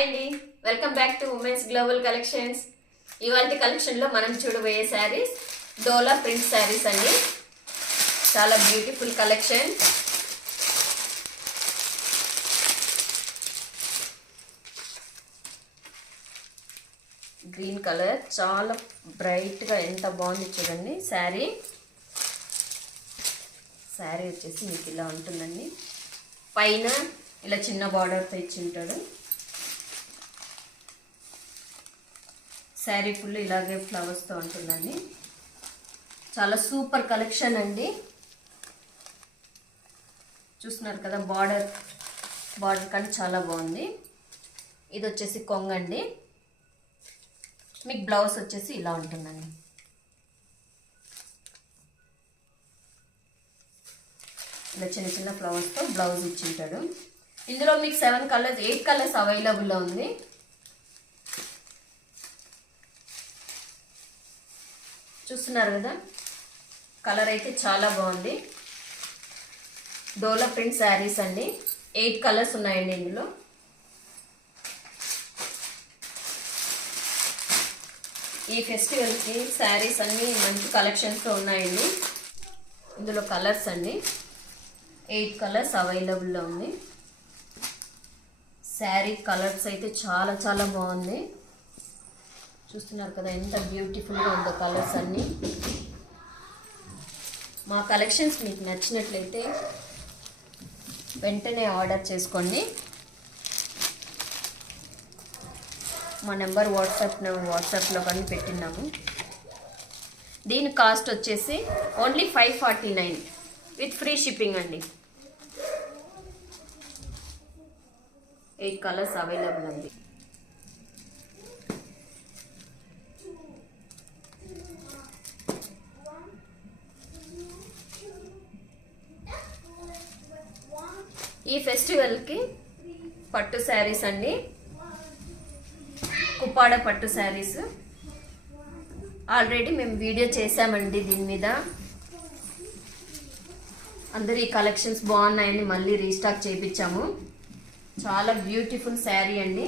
Hi అండి, welcome back to women's global collections. ఇవాళ కలెక్షన్లో మనం చూడబోయే శారీస్ డోలా ప్రింట్ శారీస్ అండి. చాలా బ్యూటిఫుల్ కలెక్షన్. గ్రీన్ కలర్ చాలా బ్రైట్గా ఎంత బాగుంది చూడండి. శారీ వచ్చేసి మీకు ఇలా ఉంటుందండి. పైన ఇలా చిన్న బార్డర్తో ఇచ్చి ఉంటాడు. శారీ ఫుల్ ఇలాగే ఫ్లవర్స్తో ఉంటుందండి. చాలా సూపర్ కలెక్షన్ అండి. చూస్తున్నారు కదా, బార్డర్ కానీ చాలా బాగుంది. ఇది వచ్చేసి కొంగండి. మీకు బ్లౌజ్ వచ్చేసి ఇలా ఉంటుందండి. ఇలా చిన్న చిన్న ఫ్లవర్స్తో బ్లౌజ్ ఇచ్చి ఉంటాడు. ఇందులో మీకు 8 కలర్స్ అవైలబుల్లో ఉంది. చూస్తున్నారు కదా, కలర్ అయితే చాలా బాగుంది. డోలా ప్రింట్ శారీస్ అండి. 8 కలర్స్ ఉన్నాయండి ఇందులో. ఈ ఫెస్టివల్కి శారీస్ అన్నీ మంచి కలెక్షన్స్తో ఉన్నాయండి. ఇందులో కలర్స్ అండి 8 కలర్స్ అవైలబుల్లో ఉంది. శారీ కలర్స్ అయితే చాలా చాలా బాగుంది. చూస్తున్నారు కదా ఎంత బ్యూటిఫుల్గా ఉందో కలర్స్ అన్నీ. మా కలెక్షన్స్ మీకు నచ్చినట్లయితే వెంటనే ఆర్డర్ చేసుకోండి. మా నెంబర్ వాట్సాప్లో కానీ పెట్టినాము. దీని కాస్ట్ వచ్చేసి ఓన్లీ 549 విత్ ఫ్రీ షిప్పింగ్ అండి. 8 కలర్స్ అవైలబుల్ ఉంది. ఈ ఫెస్టివల్కి పట్టు శారీస్ అండి, కుప్పాడ పట్టు శారీస్. ఆల్రెడీ మేము వీడియో చేసామండి దీని మీద. అందరూ ఈ కలెక్షన్స్ బాగున్నాయని మళ్ళీ రీస్టాక్ చేయించాము. చాలా బ్యూటిఫుల్ శారీ అండి.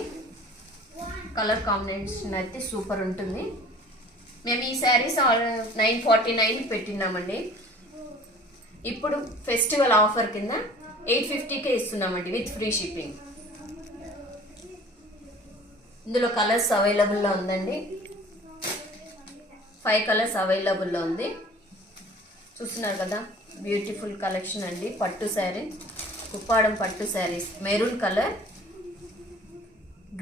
కలర్ కాంబినేషన్ అయితే సూపర్ ఉంటుంది. మేము ఈ శారీస్ 949 పెట్టినామండి. ఇప్పుడు ఫెస్టివల్ ఆఫర్ కింద 850కే ఇస్తున్నామండి విత్ ఫ్రీ షిప్పింగ్. ఇందులో కలర్స్ అవైలబుల్లో ఉందండి. 5 కలర్స్ అవైలబుల్లో ఉంది. చూస్తున్నారు కదా, బ్యూటిఫుల్ కలెక్షన్ అండి. పట్టు శారీ, కుప్పాడం పట్టు saris. Maroon colour,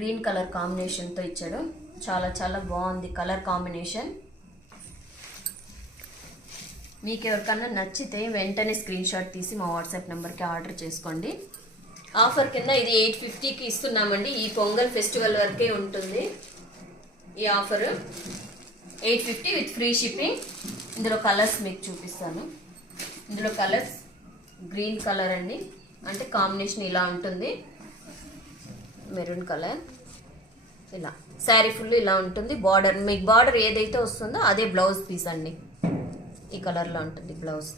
green colour కాంబినేషన్తో ఇచ్చాడు. చాలా చాలా బాగుంది కలర్ కాంబినేషన్. మీకు ఎవరికన్నా నచ్చితే వెంటనే స్క్రీన్ షాట్ తీసి మా వాట్సాప్ నెంబర్కి ఆర్డర్ చేసుకోండి. ఆఫర్ కింద ఇది 850కి ఇస్తున్నామండి. ఈ పొంగల్ ఫెస్టివల్ వరకే ఉంటుంది ఈ ఆఫర్. 850 with free shipping. ఇందులో కలర్స్ మీకు చూపిస్తాను. ఇందులో కలర్స్ గ్రీన్ కలర్ అండి, అంటే కాంబినేషన్ ఇలా ఉంటుంది. మెరూన్ కలర్ ఇలా. శారీ ఫుల్ ఇలా ఉంటుంది. బార్డర్ మీకు బార్డర్ ఏదైతే వస్తుందో అదే బ్లౌజ్ పీస్ అండి. ఈ కలర్లో ఉంటుంది బ్లౌజ్.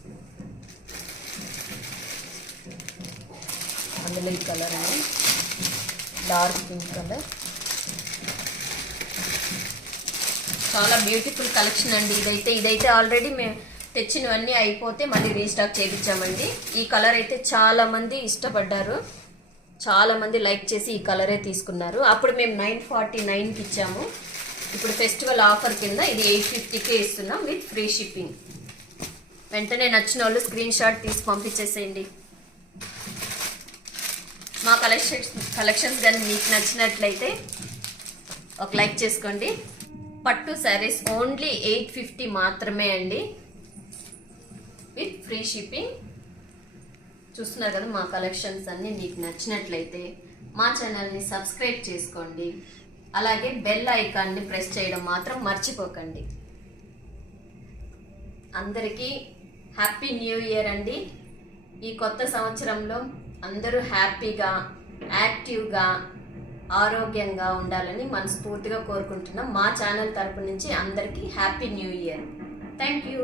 అందులో ఈ కలర్ అండి, డార్క్ పింక్ కలర్. చాలా బ్యూటిఫుల్ కలెక్షన్ అండి. ఇదైతే ఆల్రెడీ మేము తెచ్చినవన్నీ అయిపోతే మళ్ళీ రీస్టాక్ చేయించామండి. ఈ కలర్ అయితే చాలామంది ఇష్టపడ్డారు. చాలామంది లైక్ చేసి ఈ కలరే తీసుకున్నారు. అప్పుడు మేము 949కి ఇచ్చాము. ఇప్పుడు ఫెస్టివల్ ఆఫర్ కింద ఇది 850కే ఇస్తున్నాం విత్ ఫ్రీ షిప్పింగ్. వెంటనే నచ్చిన వాళ్ళు స్క్రీన్ షాట్ తీసి పంపించేసేయండి. మా కలెక్షన్స్ కానీ మీకు నచ్చినట్లయితే ఒక లైక్ చేసుకోండి. పట్టు శారీస్ ఓన్లీ 850 మాత్రమే అండి విత్ ఫ్రీ షిప్పింగ్. చూస్తున్నారు కదా, మా కలెక్షన్స్ అన్నీ మీకు నచ్చినట్లయితే మా ఛానల్ని సబ్స్క్రైబ్ చేసుకోండి. అలాగే బెల్ ఐకాన్ని ప్రెస్ చేయడం మాత్రం మర్చిపోకండి. అందరికీ హ్యాపీ న్యూ ఇయర్ అండి. ఈ కొత్త సంవత్సరంలో అందరూ హ్యాపీగా, యాక్టివ్గా, ఆరోగ్యంగా ఉండాలని మనస్ఫూర్తిగా కోరుకుంటున్నాం. మా ఛానల్ తరపు నుంచి అందరికీ happy new year. Thank you.